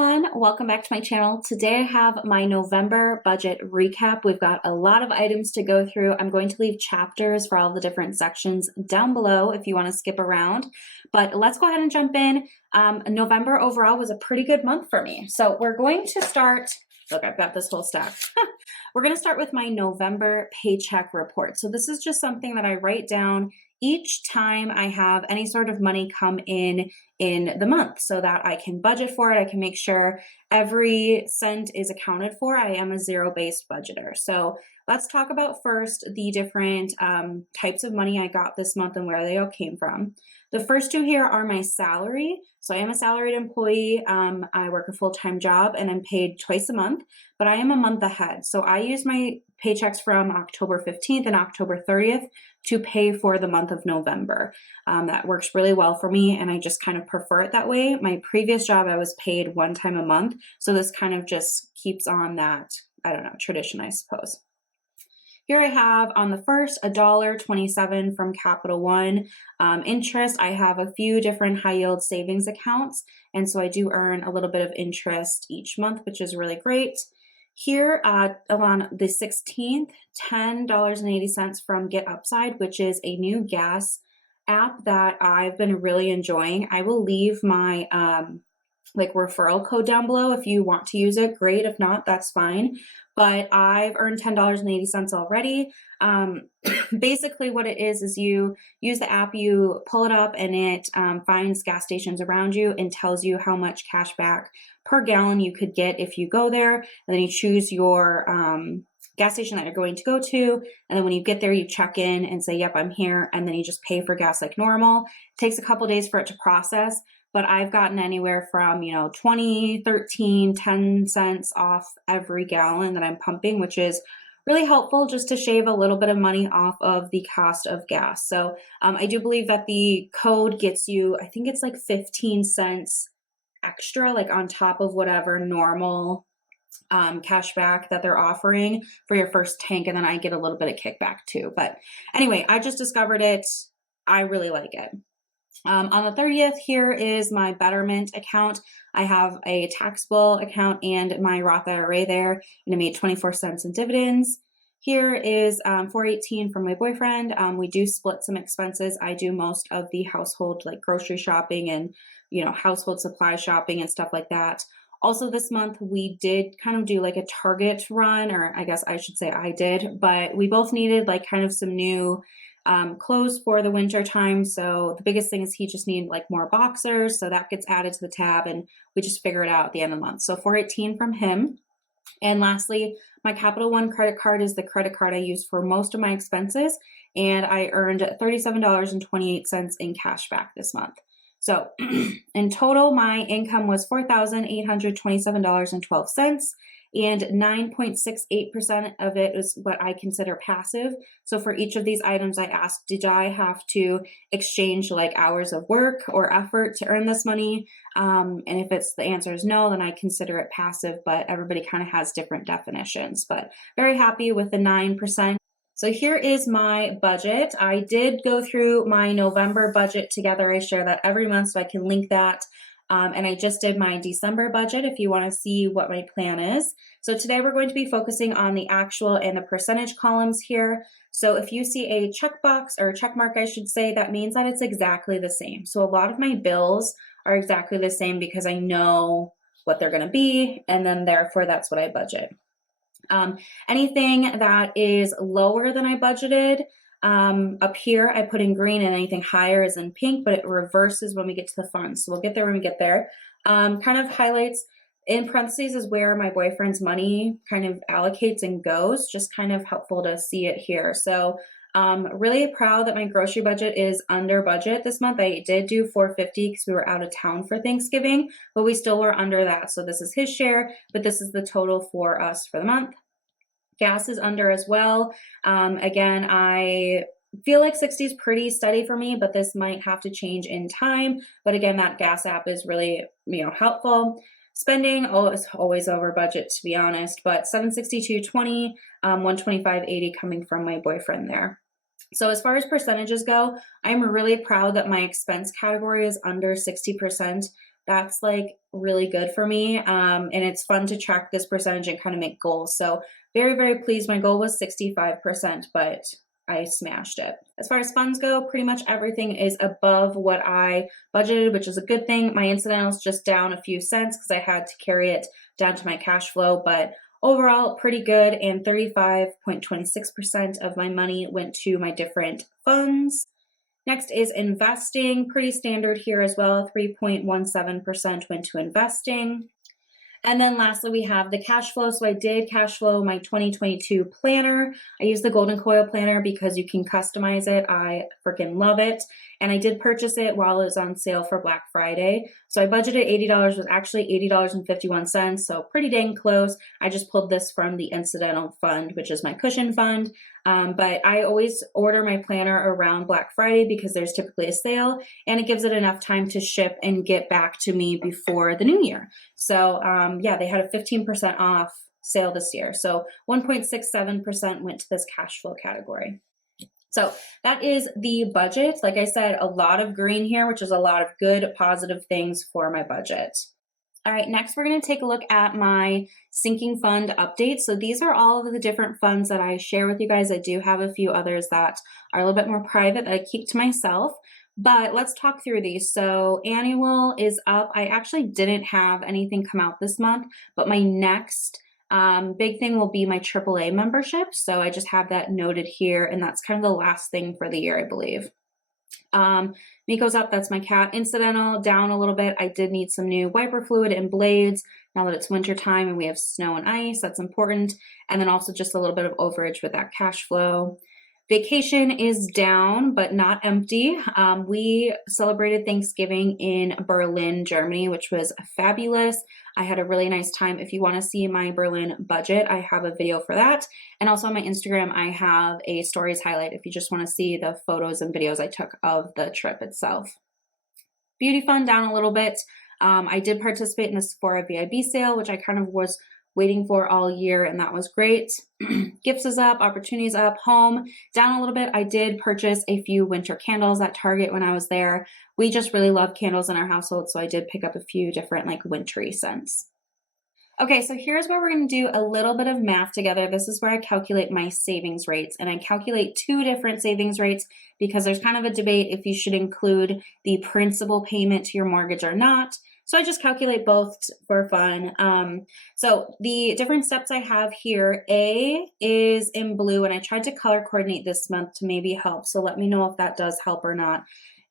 everyone, welcome back to my channel. Today I have my November budget recap. We've got a lot of items to go through. I'm going to leave chapters for all the different sections down below if you want to skip around, but let's go ahead and jump in. November overall was a pretty good month for me. So we're going to start, look, I've got this whole stack. We're going to start with my November paycheck report. So this is just something that I write down each time I have any sort of money come in the month so that I can budget for it. I can make sure every cent is accounted for. I am a zero-based budgeter. So let's talk about first the different types of money I got this month and where they all came from. The first two here are my salary. So I am a salaried employee. I work a full-time job and I'm paid twice a month, but I am a month ahead. So I use my paychecks from October 15th and October 30th to pay for the month of November. That works really well for me and I just kind of prefer it that way. My previous job, I was paid one time a month. So this kind of just keeps on that, I don't know, tradition, I suppose. Here I have on the first $1.27 from Capital One. Interest, I have a few different high yield savings accounts. And so I do earn a little bit of interest each month, which is really great. Here on the 16th, $10.80 from GetUpside, which is a new gas app that I've been really enjoying. I will leave my referral code down below. If you want to use it, great. If not, that's fine. But I've earned $10.80 already. Basically what it is you use the app, you pull it up and it finds gas stations around you and tells you how much cash back per gallon you could get if you go there. And then you choose your gas station that you're going to go to. And then when you get there, you check in and say, yep, I'm here. And then you just pay for gas like normal. It takes a couple days for it to process. But I've gotten anywhere from, 20, 13, 10 cents off every gallon that I'm pumping, which is really helpful just to shave a little bit of money off of the cost of gas. So I do believe that the code gets you, I think it's like 15 cents extra, like on top of whatever normal cash back that they're offering for your first tank. And then I get a little bit of kickback too. But anyway, I just discovered it. I really like it. On the 30th, here is my Betterment account. I have a taxable account and my Roth IRA there, and I made 24 cents in dividends. Here is $4.18 from my boyfriend. We do split some expenses. I do most of the household, like grocery shopping and, household supply shopping and stuff like that. Also this month, we did kind of do like a Target run, or I guess I should say I did, but we both needed like kind of some new clothes for the winter time. So the biggest thing is he just needed like more boxers. So that gets added to the tab and we just figure it out at the end of the month. So $4.18 from him. And lastly, my Capital One credit card is the credit card I use for most of my expenses. And I earned $37.28 in cash back this month. So in total, my income was $4,827.12. And 9.68% of it is what I consider passive. So for each of these items I asked, did I have to exchange like hours of work or effort to earn this money? And if the answer is no, then I consider it passive, but everybody kind of has different definitions. But very happy with the 9%. So here is my budget. I did go through my November budget together. I share that every month so I can link that. And I just did my December budget if you want to see what my plan is. So today we're going to be focusing on the actual and the percentage columns here. So if you see a checkbox or a check mark, I should say, that means that it's exactly the same. So a lot of my bills are exactly the same because I know what they're going to be, and then therefore that's what I budget. Anything that is lower than I budgeted, up here, I put in green, and anything higher is in pink, but it reverses when we get to the funds. So we'll get there when we get there. Kind of highlights in parentheses is where my boyfriend's money kind of allocates and goes, just kind of helpful to see it here. So really proud that my grocery budget is under budget this month. I did do $4.50 because we were out of town for Thanksgiving, but we still were under that. So this is his share, but this is the total for us for the month. Gas is under as well. Again, I feel like 60 is pretty steady for me, but this might have to change in time. But again, that gas app is really, helpful. Spending, is always over budget, to be honest, but $762.20, $125.80 coming from my boyfriend there. So as far as percentages go, I'm really proud that my expense category is under 60%. That's like really good for me. And it's fun to track this percentage and kind of make goals. So very, very pleased. My goal was 65%, but I smashed it. As far as funds go, pretty much everything is above what I budgeted, which is a good thing. My incidentals just down a few cents because I had to carry it down to my cash flow, but overall pretty good. And 35.26% of my money went to my different funds. Next is investing, pretty standard here as well. 3.17% went to investing. And then lastly, we have the cash flow. So I did cash flow my 2022 planner. I use the Golden Coil planner because you can customize it. I freaking love it. And I did purchase it while it was on sale for Black Friday. So I budgeted $80, was actually $80.51. So pretty dang close. I just pulled this from the incidental fund, which is my cushion fund. But I always order my planner around Black Friday because there's typically a sale and it gives it enough time to ship and get back to me before the new year. So yeah, they had a 15% off sale this year. So 1.67% went to this cash flow category. So that is the budget. Like I said, a lot of green here, which is a lot of good, positive things for my budget. All right, next we're going to take a look at my sinking fund update. So these are all of the different funds that I share with you guys. I do have a few others that are a little bit more private that I keep to myself, but let's talk through these. So annual is up. I actually didn't have anything come out this month, but my next big thing will be my AAA membership. So I just have that noted here, and that's kind of the last thing for the year, I believe. Miko's up, that's my cat. Incidental, down a little bit. I did need some new wiper fluid and blades now that it's winter time and we have snow and ice. That's important. And then also just a little bit of overage with that cash flow. Vacation is down, but not empty. We celebrated Thanksgiving in Berlin, Germany, which was fabulous. I had a really nice time. If you want to see my Berlin budget, I have a video for that. And also on my Instagram, I have a stories highlight if you just want to see the photos and videos I took of the trip itself. Beauty fund down a little bit. I did participate in the Sephora VIB sale, which I kind of was waiting for all year, and that was great. Gifts is up, opportunities up, home down a little bit. I did purchase a few winter candles at Target when I was there. We just really love candles in our household, so I did pick up a few different like wintry scents. Okay, so here's where we're going to do a little bit of math together. This is where I calculate my savings rates, and I calculate two different savings rates because there's kind of a debate if you should include the principal payment to your mortgage or not. So I just calculate both for fun. So the different steps I have here, A is in blue, and I tried to color coordinate this month to maybe help. So let me know if that does help or not.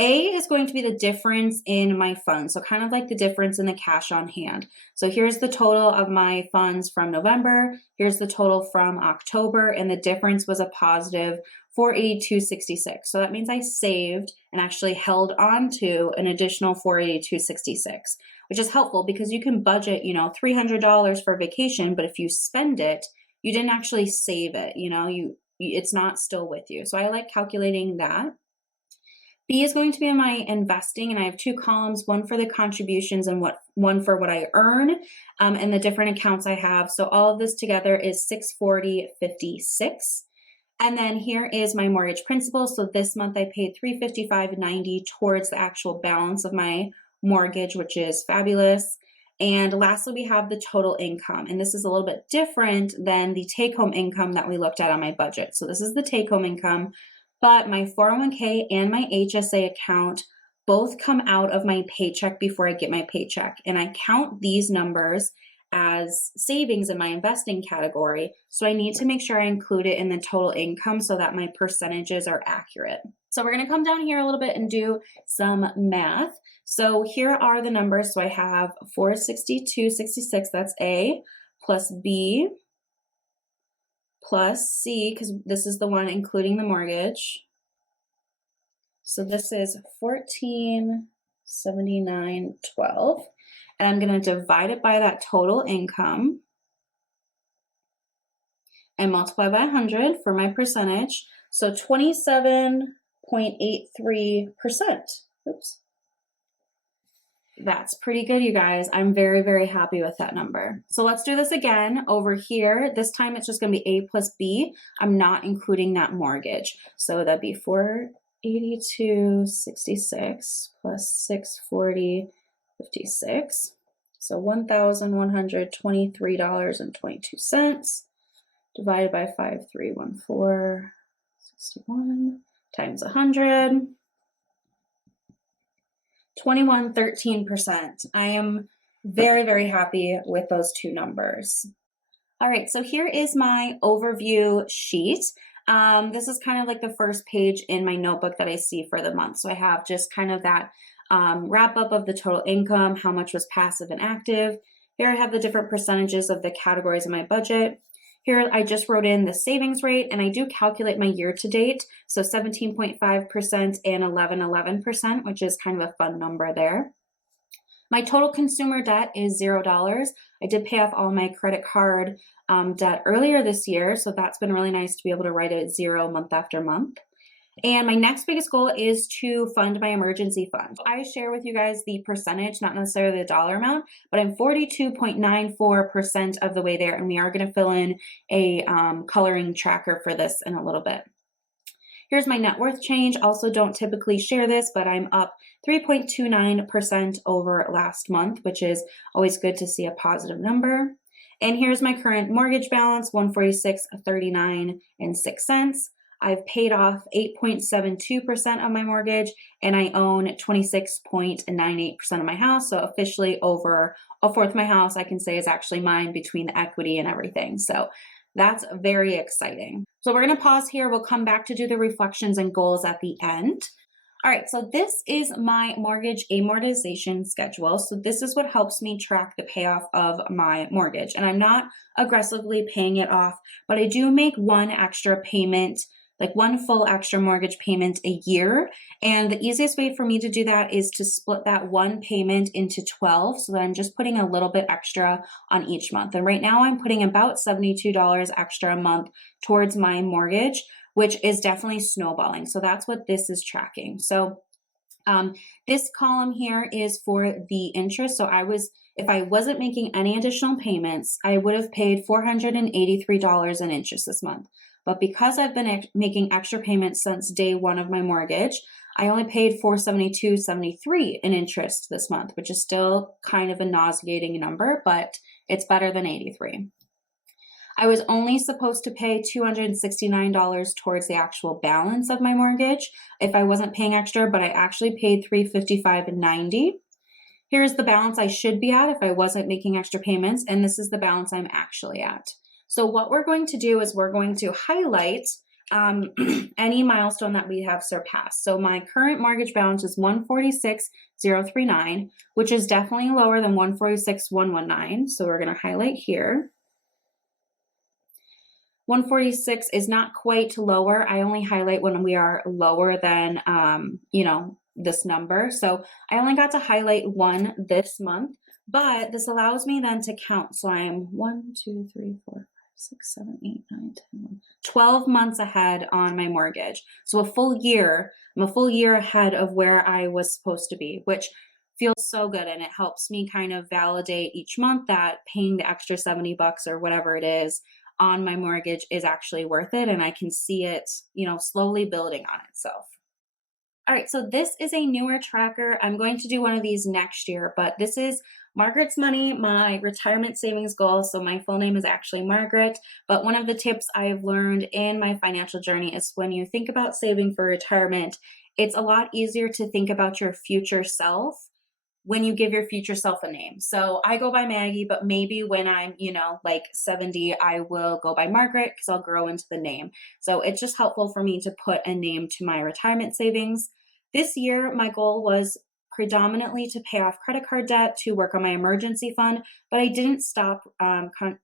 A is going to be the difference in my funds. So kind of like the difference in the cash on hand. So here's the total of my funds from November. Here's the total from October, and the difference was a positive 482.66. So that means I saved and actually held on to an additional 482.66, which is helpful because you can budget, $300 for vacation, but if you spend it, you didn't actually save it, it's not still with you. So I like calculating that. B is going to be in my investing, and I have two columns, one for the contributions and one for what I earn, and the different accounts I have. So all of this together is $640.56. And then here is my mortgage principal. So this month I paid $355.90 towards the actual balance of my mortgage, which is fabulous. And lastly, we have the total income. And this is a little bit different than the take-home income that we looked at on my budget. So this is the take-home income, but my 401k and my HSA account both come out of my paycheck before I get my paycheck. And I count these numbers as savings in my investing category. So I need to make sure I include it in the total income so that my percentages are accurate. So we're going to come down here a little bit and do some math. So here are the numbers. So I have 462.66, that's A, plus B, plus C, because this is the one including the mortgage. So this is 1479.12. And I'm going to divide it by that total income and multiply by 100 for my percentage. So 27.83%. Oops. That's pretty good, you guys. I'm very, very happy with that number. So let's do this again over here. This time it's just going to be A plus B. I'm not including that mortgage. So that'd be 482.66 plus 640 56. So $1,123.22 divided by 5314, 61 times 100. 2113%. I am very, very happy with those two numbers. All right, so here is my overview sheet. This is kind of like the first page in my notebook that I see for the month. So I have just kind of that wrap up of the total income, how much was passive and active. Here I have the different percentages of the categories of my budget. Here I just wrote in the savings rate, and I do calculate my year to date. So 17.5% and 11%, which is kind of a fun number there. My total consumer debt is $0. I did pay off all my credit card debt earlier this year, so that's been really nice to be able to write it at zero month after month. And my next biggest goal is to fund my emergency fund. I share with you guys the percentage, not necessarily the dollar amount, but I'm 42.94% of the way there, and we are going to fill in a coloring tracker for this in a little bit. Here's my net worth change. Also don't typically share this, but I'm up 3.29% over last month, which is always good to see a positive number. And here's my current mortgage balance, $146.39. I've paid off 8.72% of my mortgage, and I own 26.98% of my house. So officially over a fourth of my house, I can say is actually mine between the equity and everything. So that's very exciting. So we're going to pause here. We'll come back to do the reflections and goals at the end. All right, so this is my mortgage amortization schedule. So this is what helps me track the payoff of my mortgage. And I'm not aggressively paying it off, but I do make one extra payment, like one full extra mortgage payment a year. And the easiest way for me to do that is to split that one payment into 12, so that I'm just putting a little bit extra on each month. And right now I'm putting about $72 extra a month towards my mortgage, which is definitely snowballing. So that's what this is tracking. So this column here is for the interest. So if I wasn't making any additional payments, I would have paid $483 in interest this month. But because I've been making extra payments since day one of my mortgage, I only paid $472.73 in interest this month, which is still kind of a nauseating number, but it's better than 83. I was only supposed to pay $269 towards the actual balance of my mortgage if I wasn't paying extra, but I actually paid $355.90. Here's the balance I should be at if I wasn't making extra payments, and this is the balance I'm actually at. So what we're going to do is we're going to highlight any milestone that we have surpassed. So my current mortgage balance is $146,039, which is definitely lower than $146,119. So we're going to highlight here. 146 is not quite lower. I only highlight when we are lower than, this number. So I only got to highlight one this month, but this allows me then to count. So I'm 1, 2, 3, 4, 6, 7, 8, 9, 10, 12 months ahead on my mortgage. So I'm a full year ahead of where I was supposed to be, which feels so good. And it helps me kind of validate each month that paying the extra $70 or whatever it is on my mortgage is actually worth it. And I can see it, slowly building on itself. All right, so this is a newer tracker. I'm going to do one of these next year, but this is Margaret's Money, my retirement savings goal. So my full name is actually Margaret, but one of the tips I've learned in my financial journey is when you think about saving for retirement, it's a lot easier to think about your future self when you give your future self a name. So I go by Maggie, but maybe when I'm, like 70, I will go by Margaret because I'll grow into the name. So it's just helpful for me to put a name to my retirement savings. This year, my goal was predominantly to pay off credit card debt, to work on my emergency fund, but I didn't stop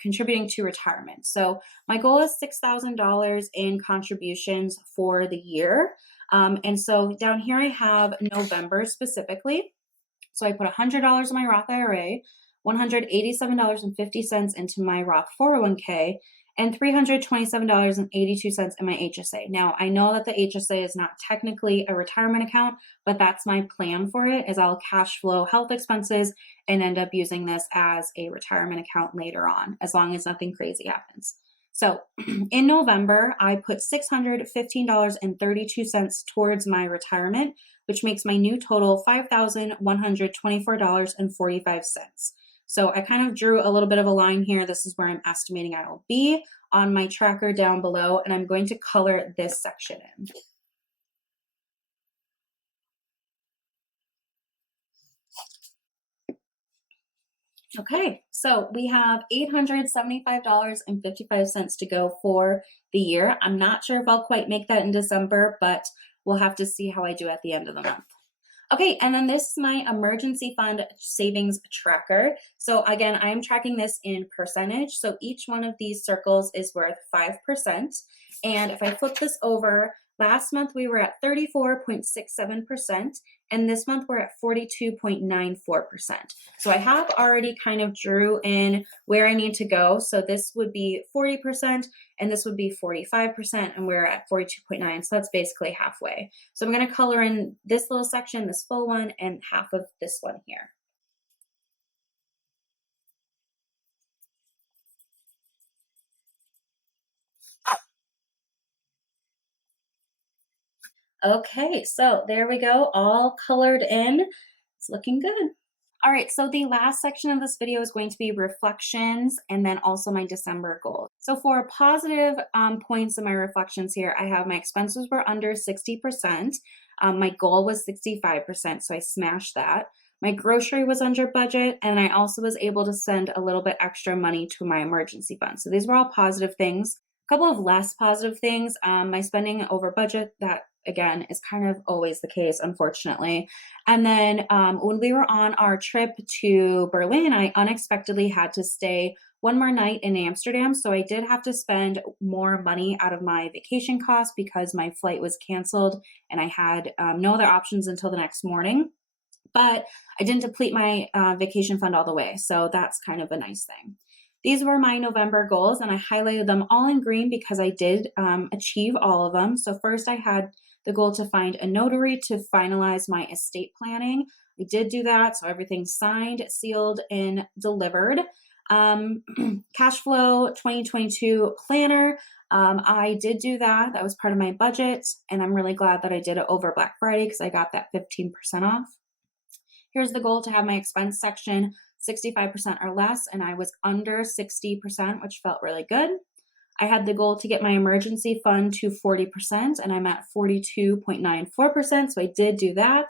contributing to retirement. So my goal is $6,000 in contributions for the year. And so down here I have November specifically. So I put $100 in my Roth IRA, $187.50 into my Roth 401k, and $327.82 in my HSA. Now, I know that the HSA is not technically a retirement account, but that's my plan for it, is I'll cash flow health expenses and end up using this as a retirement account later on, as long as nothing crazy happens. So in November, I put $615.32 towards my retirement, which makes my new total $5,124.45. So I kind of drew a little bit of a line here. This is where I'm estimating I will be on my tracker down below, and I'm going to color this section in. Okay, so we have $875.55 to go for the year. I'm not sure if I'll quite make that in December, but we'll have to see how I do at the end of the month. Okay, and then this is my emergency fund savings tracker. So again, I am tracking this in percentage. So each one of these circles is worth 5%. And if I flip this over, last month we were at 34.67%, and this month we're at 42.94%. So I have already kind of drew in where I need to go. So this would be 40%, and this would be 45%, and we're at 42.9. So that's basically halfway. So I'm going to color in this little section, this full one, and half of this one here. Okay, so there we go, all colored in. It's looking good. All right, so the last section of this video is going to be reflections and then also my December goals. So for positive points in my reflections here, I have my expenses were under 60%. My goal was 65%, so I smashed that. My grocery was under budget, and I also was able to send a little bit extra money to my emergency fund. So these were all positive things. A couple of less positive things, my spending over budget, that again is kind of always the case, unfortunately. And then when we were on our trip to Berlin, I unexpectedly had to stay one more night in Amsterdam. So I did have to spend more money out of my vacation costs because my flight was canceled and I had no other options until the next morning. But I didn't deplete my vacation fund all the way. So that's kind of a nice thing. These were my November goals, and I highlighted them all in green because I did achieve all of them. So first I had the goal to find a notary to finalize my estate planning. I did do that, so everything's signed, sealed, and delivered. Cash flow 2022 planner. I did do that. That was part of my budget, and I'm really glad that I did it over Black Friday because I got that 15% off. Here's the goal to have my expense section 65% or less, and I was under 60%, which felt really good. I had the goal to get my emergency fund to 40%, and I'm at 42.94%, so I did do that.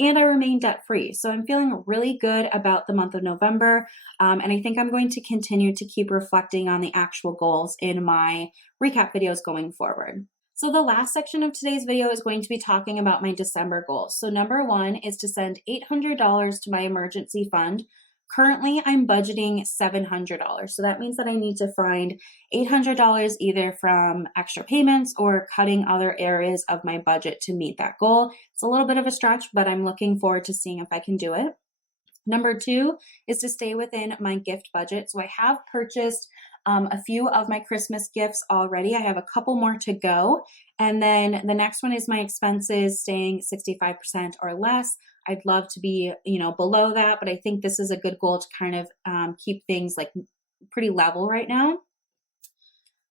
And I remain debt free. So I'm feeling really good about the month of November. And I think I'm going to continue to keep reflecting on the actual goals in my recap videos going forward. So the last section of today's video is going to be talking about my December goals. So number one is to send $800 to my emergency fund. Currently, I'm budgeting $700. So that means that I need to find $800 either from extra payments or cutting other areas of my budget to meet that goal. It's a little bit of a stretch, but I'm looking forward to seeing if I can do it. Number two is to stay within my gift budget. So I have purchased a few of my Christmas gifts already. I have a couple more to go. And then the next one is my expenses staying 65% or less. I'd love to be, below that, but I think this is a good goal to kind of keep things like pretty level right now.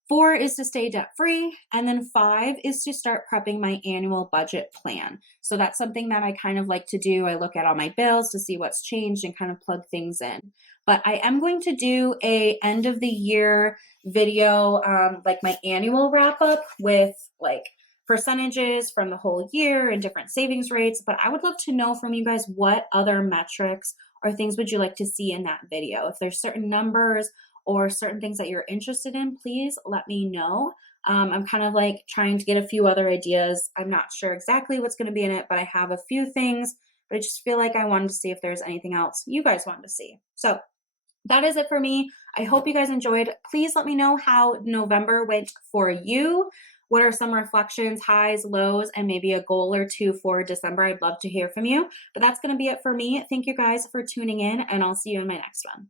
4 is to stay debt free. And then 5 is to start prepping my annual budget plan. So that's something that I kind of like to do. I look at all my bills to see what's changed and kind of plug things in. But I am going to do a end of the year video, like my annual wrap up with like percentages from the whole year and different savings rates. But I would love to know from you guys, what other metrics or things would you like to see in that video? If there's certain numbers or certain things that you're interested in, please let me know. I'm kind of like trying to get a few other ideas. I'm not sure exactly what's going to be in it, but I have a few things, but I just feel like I wanted to see if there's anything else you guys wanted to see. So that is it for me. I hope you guys enjoyed. Please let me know how November went for you. What are some reflections, highs, lows, and maybe a goal or two for December? I'd love to hear from you. But that's going to be it for me. Thank you guys for tuning in, and I'll see you in my next one.